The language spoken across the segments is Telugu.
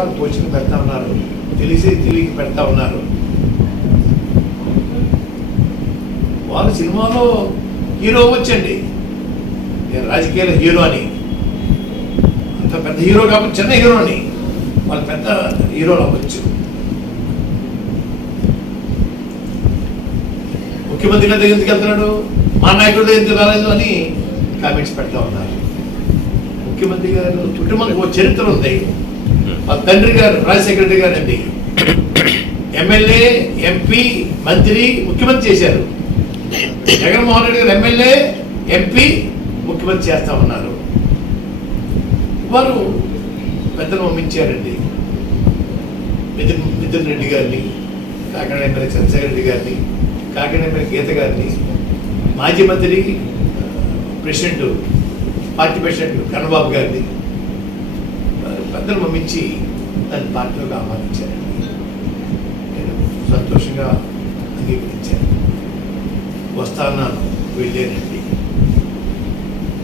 రకరకాల కోచింగ్ పెడతా ఉన్నారు. తెలిసి తెలియక పెడతా ఉన్నారు. వాళ్ళు సినిమాలో హీరో వచ్చండి నేను రాజకీయాల హీరో అని. అంత పెద్ద హీరో కాబట్టి చిన్న హీరో అని. వాళ్ళు పెద్ద హీరోలు అవ్వచ్చు. ముఖ్యమంత్రి గారి ఎందుకు వెళ్తున్నాడు? మా నాయకుడు ఎందుకు రాలేదు అని కామెంట్స్ పెడతా ఉన్నారు. ముఖ్యమంత్రి గారు చుట్టూ మనకు ఒక చరిత్ర ఉంది. మా తండ్రి గారు రాజశేఖర రెడ్డి గారు అండి ఎమ్మెల్యే ఎంపీ మంత్రి ముఖ్యమంత్రి చేశారు. జగన్మోహన్ రెడ్డి గారు ఎమ్మెల్యే ఎంపీ ముఖ్యమంత్రి చేస్తా ఉన్నారు. వారు పెద్దలు పంపించారండి. మిథున్ మిథున్ రెడ్డి గారిని కాకినాడ ఎమ్మెల్యే చంద్రశేఖర రెడ్డి గారిని కాకినాడ ఎమ్మెల్యే గీత గారిని మాజీ మంత్రి ప్రెసిడెంట్ పార్టీ ప్రెసిడెంట్ కన్నబాబు గారిని పెద్దలు మమ్మించి దాన్ని పార్టీలోకి ఆహ్వానించారండి నేను సంతోషంగా అంగీకరించాను వస్తాను వెళ్ళానండి.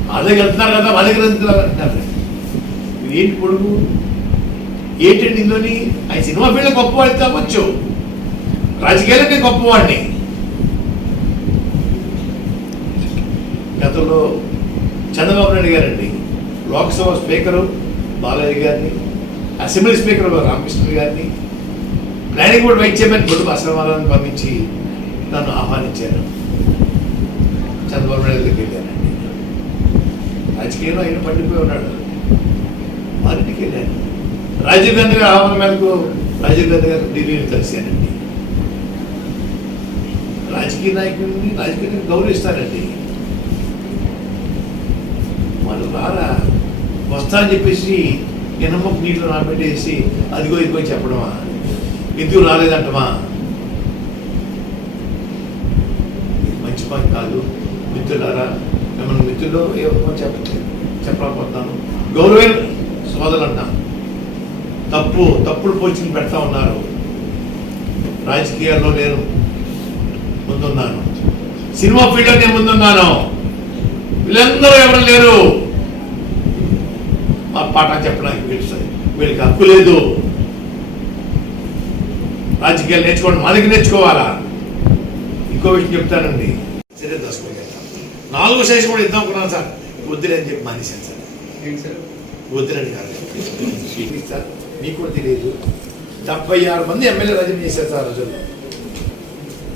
మా దగ్గర వెళ్తున్నారు కదా మా దగ్గర వెళ్తున్నారు అంటారు ఏంటి పొడుగు ఏంటండి ఇందులోని? ఆయన సినిమా ఫీల్డ్ గొప్పవాడి కావచ్చు. రాజకీయాలకే గొప్పవాడిని. గతంలో చంద్రబాబు నాయుడు గారండి లోక్సభ స్పీకరు బాలయ్య గారిని అసెంబ్లీ స్పీకర్ రామకృష్ణ గారిని planning board vice chairman Boddu అసలవారాన్ని పంపించి నన్ను ఆహ్వానించారు. చంద్రబాబు నాయుడు దగ్గరికి వెళ్ళానండి రాజకీయంలో ఆయన పండిపోయి ఉన్నాడు. వారింటికి వెళ్ళాను. రాజీవ్ గాంధీ గారి ఆహ్వానం మేరకు రాజీవ్ గాంధీ గారు ఢిల్లీని కలిశానండి రాజకీయ నాయకుడిని రాజకీయ గౌరవిస్తారండి. వాళ్ళు రారా? వస్తా అని చెప్పేసి ఎనమ్మకు నీటిలో నానబెట్టేసి అదిగో ఇదిగో చెప్పడమా? ఎందుకు రాలేదంటమా? మంచి పని కాదు. మిత్రులారా మిమ్మల్ని మిత్రులు ఏమో చెప్ప చెప్పలేకపోతున్నాను. గౌరవైన సోదరులు తప్పు తప్పుడు పోస్టింగ్ పెడతా ఉన్నారు. రాజకీయాల్లో నేను ముందున్నాను. సినిమా ఫీల్డ్లో నేను ముందున్నాను. వీళ్ళందరూ ఎవరు లేరు? పాట చెప్పడానికి వీళ్ళు వీళ్ళకి హక్కు లేదు. రాజకీయాలు నేర్చుకోండి మా దగ్గర నేర్చుకోవాలా? ఇంకో విషయం చెప్తానండి. సరే దశకోగా నాలుగో సెషన్ కూడా ఇద్దాం అనుకున్నాను సార్. వద్దులే అని చెప్పి మానేశాను సార్. వద్దులని కాదు. సార్? మీకు కూడా తెలియదు. డెబ్బై ఆరు మంది ఎమ్మెల్యే రజన చేశారు సార్ రోజుల్లో.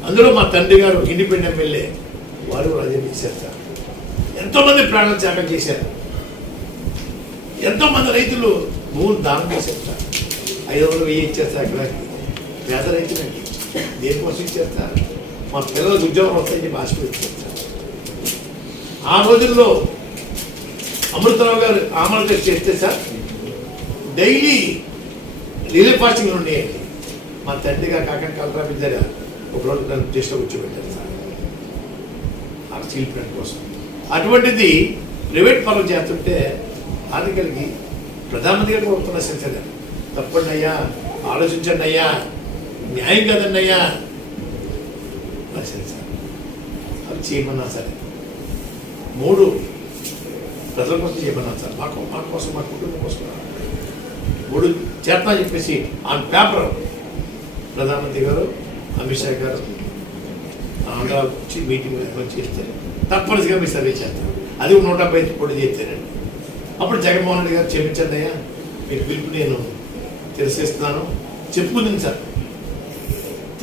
అందులో మా తండ్రి గారు ఇండిపెండెంట్ ఎమ్మెల్యే. వారు రజన చేశారు సార్. ఎంతోమంది ప్రాణాలు త్యాగం చేశారు. ఎంతోమంది రైతులు భూములు దానం చేసేస్తారు. ఐదు వందలు వెయ్యి ఇచ్చేస్తారు సార్ ఎకరాకి పేద రైతులకి దేనికోసం ఇచ్చేస్తారు? మా పిల్లలకు ఉద్యోగం వస్తాయని చెప్పి ఇచ్చేస్తారు. సార్ ఆ రోజుల్లో అమృతరావు గారు ఆమల గారు చేస్తే సార్ డైలీ రిలే ఫాస్టింగ్ ఉండేయండి మా తండ్రిగా కాకండి కలరా ఒక రోజు నన్ను టెస్ట్లో కూర్చోబెట్టారు సార్. ఆ స్టీల్ ప్లాంట్ కోసం. అటువంటిది ప్రైవేట్ పనులు చేస్తుంటే ఆర్థికలకి ప్రధానమంత్రి గారు కోరుతున్న సెన్సర్ తప్పండి అయ్యా ఆలోచించండి అయ్యా న్యాయం కాదండి అయ్యా. సార్ అది చేయమన్నా సరే. మూడు ప్రజల కోసం చేయమన్నా సార్. మాకు మా కోసం మా కుటుంబం కోసం. మూడు చేస్తా చెప్పేసి ఆన్ పేపర్ ప్రధానమంత్రి గారు అమిత్ షా గారు ఆంధ్ర వచ్చి మీటింగ్ వచ్చి చేస్తే తప్పనిసరిగా మీ సర్వే చేస్తారు. అది నూట డెబ్బై ఐదు పొడి చేస్తారండి. అప్పుడు జగన్మోహన్ రెడ్డి గారు క్షమించండి అయ్యా. మీరు పిలుపు నేను తెలిసేస్తున్నాను. చెప్పుకుంది సార్.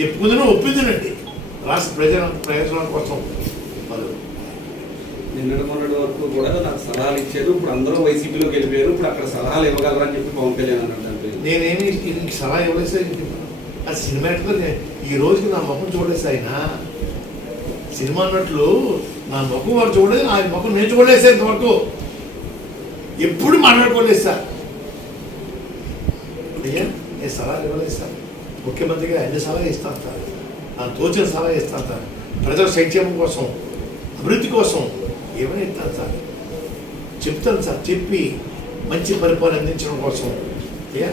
చెప్పుకుందని ఒప్పిందనండి రాష్ట్ర ప్రజల ప్రయోజనాల కోసం. వాళ్ళు నిన్నటి మొన్నటి వరకు కూడా నాకు సలహాలు ఇచ్చారు. ఇప్పుడు అందరూ వైసీపీలోకి వెళ్ళిపోయారు. ఇప్పుడు అక్కడ సలహాలు ఇవ్వగలరని చెప్పి పవన్ కళ్యాణ్ అన్నట్టు నేనేమి సలహా ఇవ్వలేదు సినిమా నే- ఈ రోజుకి నా ముఖం చూడలేదు ఆయన. సినిమా అన్నట్లు నా ముఖం వారు చూడలేదు ఆయన ముఖం నేను చూడలేదు ఇంతవరకు. ఎప్పుడు మాట్లాడుకోలేదు సార్. నేను సలహాలు ఇవ్వలేదు సార్. ముఖ్యమంత్రిగా అన్ని సలహా ఇస్తాను సార్ నాకు తోచిన సలహా ఇస్తాను సార్ ప్రజల సంక్షేమం కోసం అభివృద్ధి కోసం ఏమైనా ఇస్తాను సార్ చెప్తాను సార్. చెప్పి మంచి పరిపాలన అందించడం కోసం అయ్యా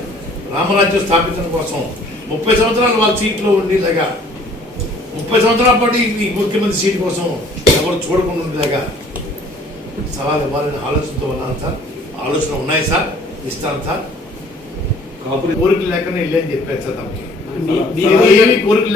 రామరాజ్యం స్థాపించడం కోసం. ముప్పై సంవత్సరాలు వాళ్ళ సీట్లో ఉండేలాగా ముప్పై సంవత్సరాల పాటు ఈ ముఖ్యమంత్రి సీట్ కోసం ఎవరు చూడకుండా ఉండేలాగా సవాల్ ఇవ్వాలని ఆలోచనతో ఉన్నాను సార్. ఆలోచన ఉన్నాయి సార్? ఇస్తాను సార్. కోరిక లేకుండా వెళ్ళని చెప్పారు సార్ తమకి. మీ- మీరు ఏమి కోరిక